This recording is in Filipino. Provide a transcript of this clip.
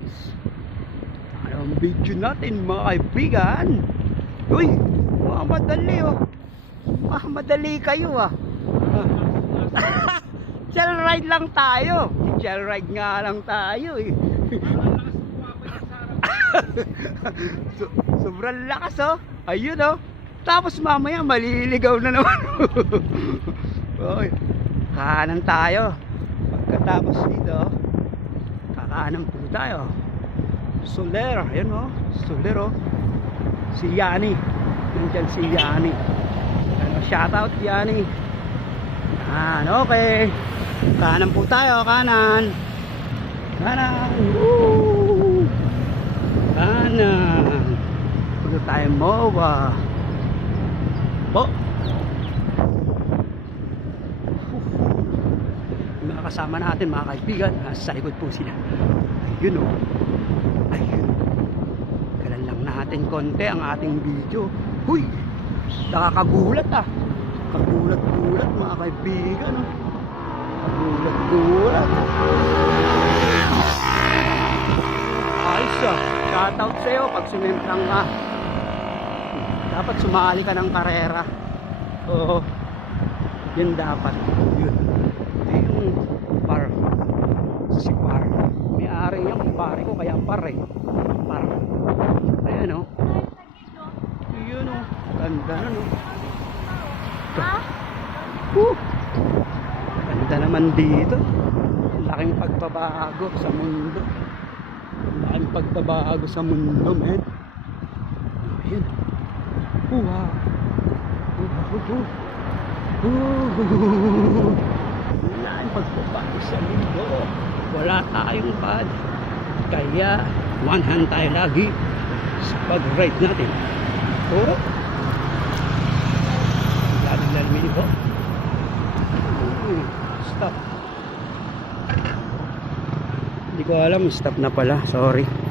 guys. Anong video natin mga kaibigan. Uy mga madali oh. Mga madali kayo ah. Shell ride lang tayo. Shell ride nga lang tayo eh. So, sobrang lakas oh. Ayun oh. Tapos mamaya maliligaw na naman. Oy, kanan tayo. Pagkatapos dito kakanan po tayo Soler ayun oh. Soler oh. Si Yani nandyan si Yani ano, shout out Yani yan okay. Kanan po tayo kanan. Kanan. Woo! kanan. Punta tayo MOA po mga kasama natin mga kaibigan nasa likod po sila. Ayun o ayun. Kalan lang natin konti ang ating video. Huy! Nakakagulat ah. Kagulat-gulat mga kaibigan oh. kagulat-gulat. Ayos ah. Shoutout sa'yo pag sumimprang ka. Dapat sumali ka ng karera. Oo. Yun dapat yun ito yung par si par may ari yung pare ko kaya par eh par. Ayan o yun o ganda na no? Woo! ganda naman dito. Laking pagbabago sa mundo. Laking pagbabago sa mundo men. Ayun Uwa. Wala ang pagbabago sa mundo. Wala tayong pad. Kaya, one hand tayo lagi sa pag-ride natin. Oh. Lalim lalim ito. Stop. Hindi ko alam, stop na pala. Sorry.